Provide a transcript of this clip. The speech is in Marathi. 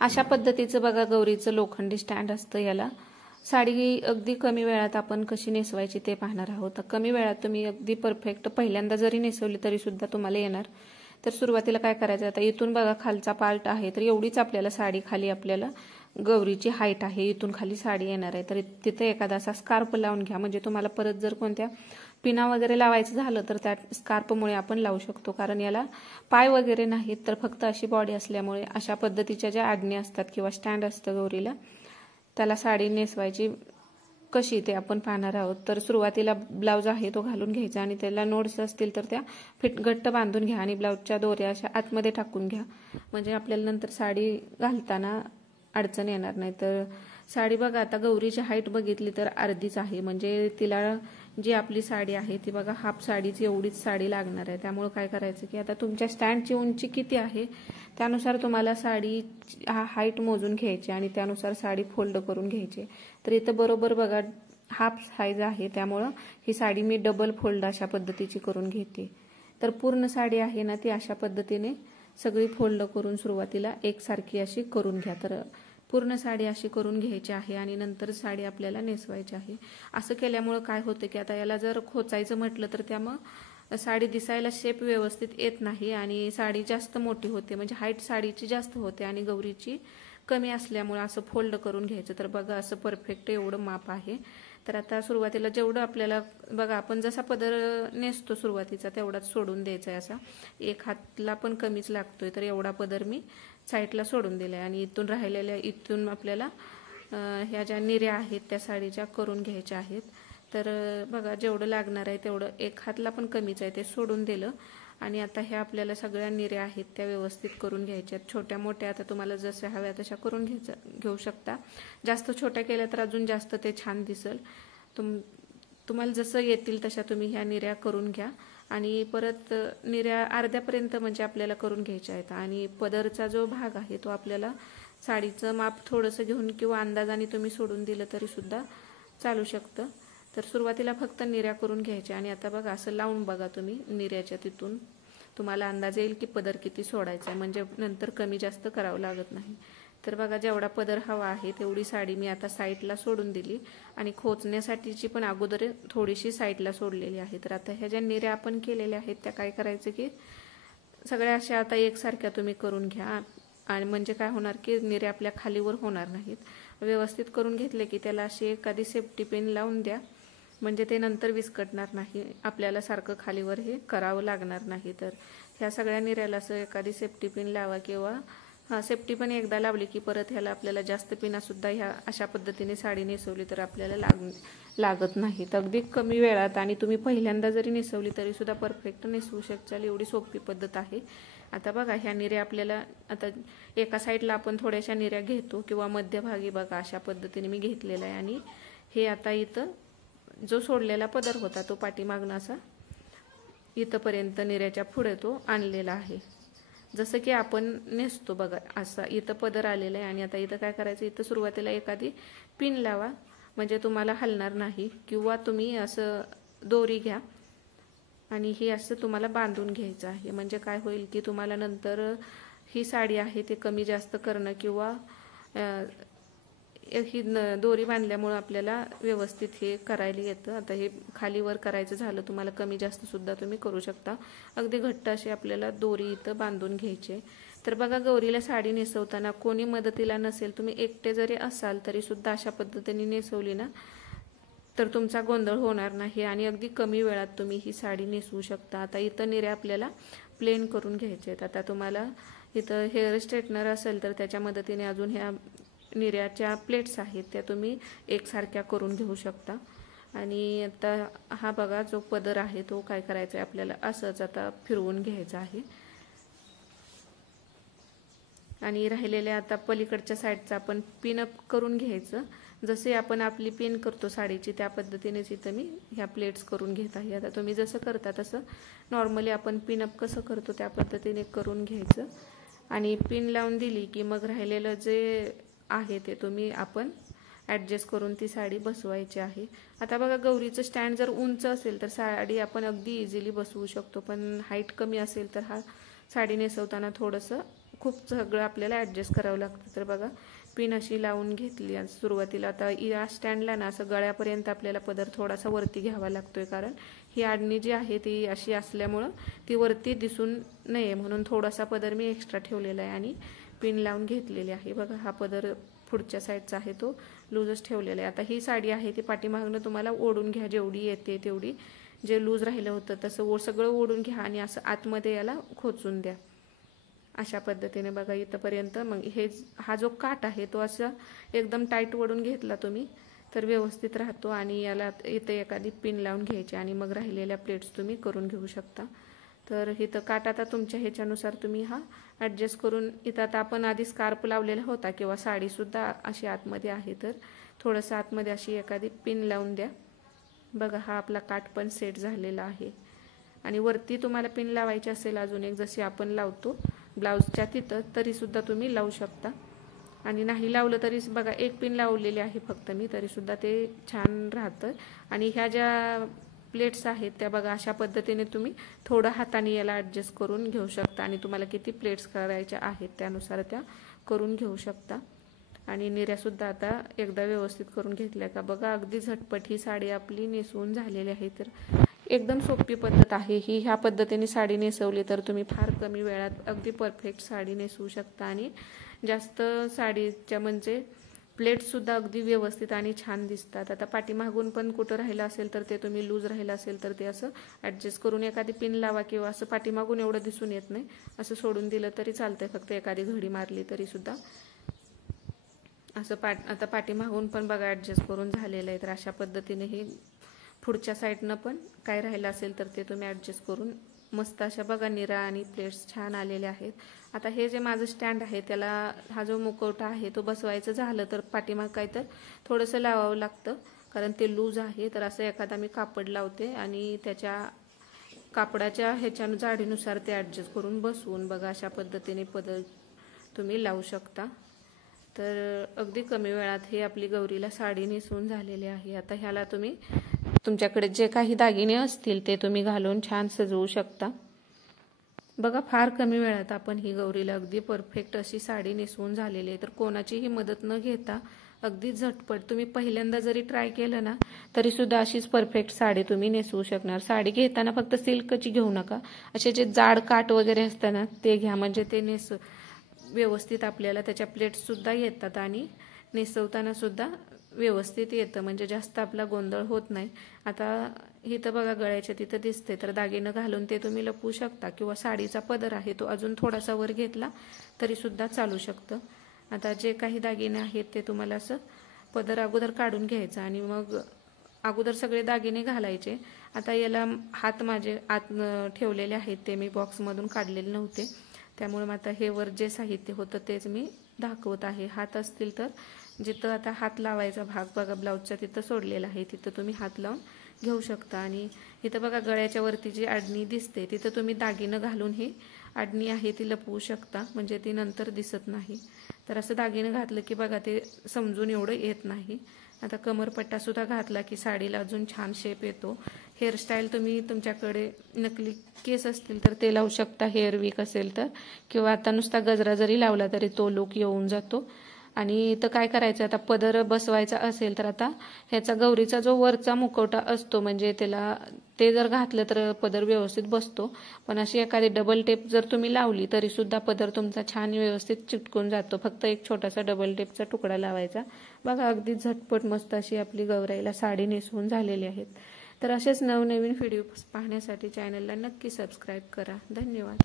अशा पद्धतीचं बघा गौरीचं लोखंडी स्टँड असतं। याला साडी अगदी कमी वेळात आपण कशी नेसवायची ते पाहणार आहोत। कमी वेळात तुम्ही अगदी परफेक्ट पहिल्यांदा जरी नेसवली तरी सुद्धा तुम्हाला येणार। तर सुरुवातीला काय करायचं, आता इथून बघा खालचा पार्ट आहे, तर एवढीच आपल्याला साडी खाली आपल्याला गौरीची हाईट आहे, इथून खाली साडी येणार आहे। तर तिथे एखादा असा स्कार्फ लावून घ्या, म्हणजे तुम्हाला परत जर कोणत्या पिना वगैरे लावायचं झालं तर त्या स्कार्फमुळे आपण लावू शकतो, कारण याला पाय वगैरे नाहीत, तर फक्त अशी बॉडी असल्यामुळे अशा पद्धतीच्या ज्या आडणी असतात किंवा स्टँड असतं गौरीला, त्याला साडी नेसवायची कशी ते आपण पाहणार आहोत। तर सुरुवातीला ब्लाउज आहे तो घालून घ्यायचा आणि त्याला नोड्स असतील तर त्या घट्ट बांधून घ्या आणि ब्लाउजच्या दोऱ्या अशा आतमध्ये टाकून घ्या, म्हणजे आपल्याला नंतर साडी घालताना अडचण येणार नाही। तर साडी बघा आता गौरीची हाईट बघितली तर अर्धीच आहे, म्हणजे तिला जी आपली साडी आहे ती बघा हाफ साडीची एवढीच साडी लागणार आहे। त्यामुळे काय करायचं की आता तुमच्या स्टँडची उंची किती आहे त्यानुसार तुम्हाला साडी हाईट मोजून घ्यायची आणि त्यानुसार साडी फोल्ड करून घ्यायची। तर इथं बरोबर बघा हाफ साईज आहे, त्यामुळं ही साडी मी डबल फोल्ड अशा पद्धतीची करून घेते। तर पूर्ण साडी आहे ना ती अशा पद्धतीने सगळी फोल्ड करून सुरुवातीला एकसारखी अशी करून घ्या। तर पूर्ण साडी अशी करून घ्यायची आहे आणि नंतर साडी आपल्याला नेसवायची आहे। असं केल्यामुळे काय होतं की आता याला जर खोचायचं म्हटलं तर त्यामुळे साडी दिसायला शेप व्यवस्थित येत नाही आणि साडी जास्त मोठी होते, म्हणजे हाईट साडीची जास्त होते आणि गौरीची कमी असल्यामुळे असं फोल्ड करून घ्यायचं। तर बघा असं परफेक्ट एवढं माप आहे। तर आता सुरुवातीला जेवढं आपल्याला बघा आपण जसा पदर नेसतो सुरुवातीचा तेवढाच सोडून द्यायचा आहे, असा एक हातला पण कमीच लागतोय, तर एवढा पदर मी साईडला सोडून दिलाय आणि इथून राहिलेल्या इथून आपल्याला ह्या ज्या निऱ्या आहेत त्या साडीच्या करून घ्यायच्या आहेत। तर बघा जेवढं लागणार आहे तेवढं एक हातला पण कमीच आहे ते सोडून दिलं आणि आता ह्या आपल्याला सगळ्या निऱ्या आहेत त्या व्यवस्थित करून घ्यायच्या। छोट्या मोठ्या आता तुम्हाला जशा हव्या तशा करून घेऊ शकता, जास्त छोट्या केल्या तर अजून जास्त ते छान दिसेल। तुम्हाला जसं येतील तशा तुम्ही ह्या निऱ्या करून घ्या आणि परत निऱ्या अर्ध्यापर्यंत म्हणजे आपल्याला करून घ्यायच्या आहेत आणि पदरचा जो भाग आहे तो आपल्याला साडीचं माप थोडंसं घेऊन किंवा अंदाजाने तुम्ही सोडून दिलं तरी सुद्धा चालू शकतं। तर सुरुवातीला फक्त निऱ्या करून घ्यायच्या आणि आता बघा असं लावून बघा तुम्ही निऱ्याच्या तिथून तुम्हाला अंदाज येईल की पदर किती सोडायचा आहे, म्हणजे नंतर कमी जास्त करावं लागत नाही। तर बघा जेवढा पदर हवा आहे तेवढी साडी मी आता साईडला सोडून दिली आणि खोचण्यासाठीची पण अगोदर थोडीशी साईडला सोडलेली आहे। तर आता ह्या ज्या निऱ्या आपण केलेल्या आहेत त्या काय करायचं की सगळ्या अशा आता एकसारख्या तुम्ही करून घ्या आणि म्हणजे काय होणार की निऱ्या आपल्या खालीवर होणार नाहीत। व्यवस्थित करून घेतले की त्याला अशी एखादी सेफ्टी पिन लावून द्या, म्हणजे ते नंतर विस्कटणार नाही, आपल्याला सारखं खालीवर हे करावं लागणार नाही। तर ह्या सगळ्या निऱ्याला असं एखादी सेफ्टी पिन लावा किंवा सेफ्टी पण एकदा लावली की परत ह्याला आपल्याला जास्त पिना सुद्धा ह्या अशा पद्धतीने साडी नेसवली तर आपल्याला लागत नाहीत। अगदी कमी वेळात आणि तुम्ही पहिल्यांदा जरी नेसवली तरी सुद्धा परफेक्ट नेसवू शकचाल, एवढी सोपी पद्धत आहे। आता बघा ह्या निऱ्या आपल्याला आता एका साईडला आपण थोड्याशा निऱ्या घेतो किंवा मध्यभागी बघा अशा पद्धतीने मी घेतलेला आहे आणि हे आता इथं जो सोडलेला पदर होता तो पाठीमागनं असा इथपर्यंत निऱ्याच्या पुढे तो आणलेला आहे, जसं की आपण नेसतो बघा असा इथं पदर आलेला आहे। आणि आता इथं काय करायचं, इथं सुरुवातीला एखादी पिन लावा म्हणजे तुम्हाला हलणार नाही, किंवा तुम्ही असं दोरी घ्या आणि ही असं तुम्हाला बांधून घ्यायचं आहे, म्हणजे काय होईल की तुम्हाला नंतर ही साडी आहे ते कमी जास्त करणं किंवा ही दोरी बांधल्यामुळे आपल्याला व्यवस्थित हे करायला येतं। आता हे खाली वर करायचं झालं तुम्हाला कमी जास्त सुद्धा तुम्ही करू शकता, अगदी घट्ट अशी आपल्याला दोरी इथं बांधून घ्यायची। तर बघा गौरीला साडी नेसवताना कोणी मदतीला नसेल, तुम्ही एकटे जरी असाल तरी सुद्धा अशा पद्धतीने नेसवली ना तर तुमचा गोंधळ होणार नाही आणि अगदी कमी वेळात तुम्ही ही साडी नेसवू शकता। आता इथं निऱ्या आपल्याला प्लेन करून घ्यायचे आहेत। आता तुम्हाला इथं हेअर स्ट्रेटनर असेल तर त्याच्या मदतीने अजून ह्या निऱ्याच्या प्लेट्स आहेत त्या तुम्ही एकसारख्या करून घेऊ शकता। आणि आता हा बघा जो पदर आहे तो काय करायचा आहे आपल्याला असंच आता फिरवून घ्यायचा आहे आणि राहिलेल्या आता पलीकडच्या साईडचा आपण पिन अप करून घ्यायचं, जसे आपण आपली पिन करतो साडीची त्या पद्धतीनेच इथं मी ह्या प्लेट्स करून घेत आहे। आता तुम्ही जसं करता तसं नॉर्मली आपण पिन अप कसं करतो त्या पद्धतीने करून घ्यायचं आणि पिन लावून दिली की मग राहिलेलं जे आहे ते तुम्ही आपण ॲडजस्ट करून ती साडी बसवायची आहे। आता बघा गौरीचं स्टँड जर उंच असेल तर साडी आपण अगदी इझिली बसवू शकतो, पण हाईट कमी असेल तर हा साडी नेसवताना थोडंसं खूप सगळं आपल्याला ॲडजस्ट करावं लागतं. तर बघा पिन अशी लावून घेतली सुरुवातीला. आता या स्टँडला ना असं गळ्यापर्यंत आपल्याला पदर थोडासा वरती घ्यावा लागतोय, कारण ही आडणी जी आहे ती अशी असल्यामुळं ती वरती दिसून नये म्हणून थोडासा पदर मी एक्स्ट्रा ठेवलेला आहे आणि पिन लावून घेतलेली आहे. बघा हा पदर पुढच्या साईडचा आहे तो लूजच ठेवलेला आहे. आता ही साडी आहे ती पाठीमागनं तुम्हाला ओढून घ्या, जेवढी येते तेवढी. जे लूज राहिलं होतं तसं सगळं ओढून घ्या आणि असं आतमध्ये याला खोचून द्या अशा पद्धतीने. बघा इथंपर्यंत. मग हा जो काठ आहे तो असा एकदम टाईट ओढून घेतला तुम्ही तर व्यवस्थित राहतो. आणि याला इथे एखादी पिन लावून घ्यायची आणि मग राहिलेल्या प्लेट्स तुम्ही करून घेऊ शकता. तर इथं काठ आता तुमच्या ह्याच्यानुसार तुम्ही हा ॲडजस्ट करून, इथं आता आपण आधी स्कार्फ लावलेला होता किंवा साडीसुद्धा अशी आतमध्ये आहे तर थोडंसं आतमध्ये अशी एखादी पिन लावून द्या. बघा हा आपला काठ पण सेट झालेला आहे. आणि वरती तुम्हाला पिन लावायची असेल अजून एक, जशी आपण लावतो ब्लाऊजच्या तिथं, तरीसुद्धा तुम्ही लावू शकता. आणि नाही लावलं तरी बघा एक पिन लावलेली आहे फक्त मी, तरीसुद्धा ते छान राहतं. आणि ह्या ज्या प्लेट्स आहेत त्या बघा अशा पद्धतीने तुम्ही थोडं हाताने याला ॲडजस्ट करून घेऊ शकता आणि तुम्हाला किती प्लेट्स करायच्या आहेत त्यानुसार त्या करून घेऊ शकता. आणि निर्यासुद्धा आता एकदा व्यवस्थित करून घेतल्या का बघा अगदी झटपट ही साडी आपली नेसवून झालेली आहे. तर एकदम सोपी पद्धत आहे ही. ह्या पद्धतीने साडी नेसवली तर तुम्ही फार कमी वेळात अगदी परफेक्ट साडी नेसवू शकता. आणि जास्त साडीच्या म्हणजे प्लेट्ससुद्धा अगदी व्यवस्थित आणि छान दिसतात. आता पाठीमागून पण कुठं राहिलं असेल तर ते तुम्ही लूज राहिलं असेल तर ते असं ॲडजस्ट करून एखादी पिन लावा, किंवा असं पाठीमागून एवढं दिसून येत नाही असं सोडून दिलं तरी चालतंय, फक्त एखादी घडी मारली तरीसुद्धा असं. आता पाठीमागून पण बघा ॲडजस्ट करून झालेलं आहे. तर अशा पद्धतीने ही पुढच्या साईडनं पण काय राहिलं असेल तर ते तुम्ही ॲडजस्ट करून मस्त अशा बघा निरा आणि प्लेट्स छान आलेले आहेत. आता हे जे माझं स्टँड आहे त्याला हा जो मुखवटा आहे तो बसवायचं झालं तर पाठीमाग काय तर थोडंसं लावावं लागतं, कारण ते लूज आहे. तर असं एखादा मी कापड लावते आणि त्याच्या कापडाच्या ह्याच्या जाडीनुसार ते ॲडजस्ट करून बसवून बघा अशा पद्धतीने पदर तुम्ही लावू शकता. तर अगदी कमी वेळात हे आपली गौरीला साडी नेसवून झालेली आहे. आता ह्याला तुम्ही तुमच्याकडे जे काही दागिने असतील ते तुम्ही घालून छान सजवू शकता. बघा फार कमी वेळात आपण ही गौरीला अगदी परफेक्ट अशी साडी नेसवून झालेली आहे. तर कोणाचीही मदत न घेता अगदी झटपट तुम्ही पहिल्यांदा जरी ट्राय केलं ना तरी सुद्धा अशीच परफेक्ट साडी तुम्ही नेसवू शकणार. साडी घेताना फक्त सिल्कची घेऊ नका, असे जे जाड काठ वगैरे असतात ना ते घ्या, म्हणजे ते व्यवस्थित आपल्याला त्याच्या प्लेट्ससुद्धा येतात आणि नेसवताना सुद्धा व्यवस्थित येतं, म्हणजे जास्त आपला गोंधळ होत नाही. आता इथं बघा गळ्याच्या तिथं दिसते तर दागिनं घालून ते तुम्ही लपवू शकता, किंवा साडीचा पदर आहे तो अजून थोडासा वर घेतला तरीसुद्धा चालू शकतं. आता जे काही दागिने आहेत ते तुम्हाला असं पदर अगोदर काढून घ्यायचा आणि मग अगोदर सगळे दागिने घालायचे. आता याला हात माझे आत ठेवलेले आहेत, ते मी बॉक्समधून काढलेले नव्हते, त्यामुळे मग आता हे वर जे साहित्य होतं तेच मी दाखवत आहे. हात असतील तर जिथं आता हात लावायचा भाग बघा ब्लाऊजच्या तिथं सोडलेला आहे, तिथं तुम्ही हात लावून घेऊ शकता. आणि इथं बघा गळ्याच्या वरती जी आडणी दिसते तिथं तुम्ही दागिनं घालून ही आडणी आहे ती लपवू शकता, म्हणजे ती नंतर दिसत नाही. तर असं दागिनं घातलं की बघा ते समजून एवढं येत नाही. आता कमरपट्टासुद्धा घातला की साडीला अजून छान शेप येतो. हेअरस्टाईल तुम्ही तुमच्याकडे नकली केस असतील तर ते लावू शकता, हेअर विक असेल तर, किंवा आता नुसता गजरा जरी लावला तरी तो लुक येऊन जातो. आणि इथं काय करायचं, आता पदर बसवायचा असेल तर आता ह्याचा गौरीचा जो वरचा मुखवटा असतो म्हणजे त्याला ते जर घातलं तर पदर व्यवस्थित बसतो, पण अशी एखादी डबल टेप जर तुम्ही लावली तरी सुद्धा पदर तुमचा छान व्यवस्थित चिटकून जातो. फक्त एक छोटासा डबल टेपचा तुकडा लावायचा. बघा अगदी झटपट मस्त अशी आपली गौराईला साडी नेसवून झालेली आहेत. तर असेच नवनवीन व्हिडिओ पाहण्यासाठी चॅनलला नक्की सबस्क्राईब करा. धन्यवाद.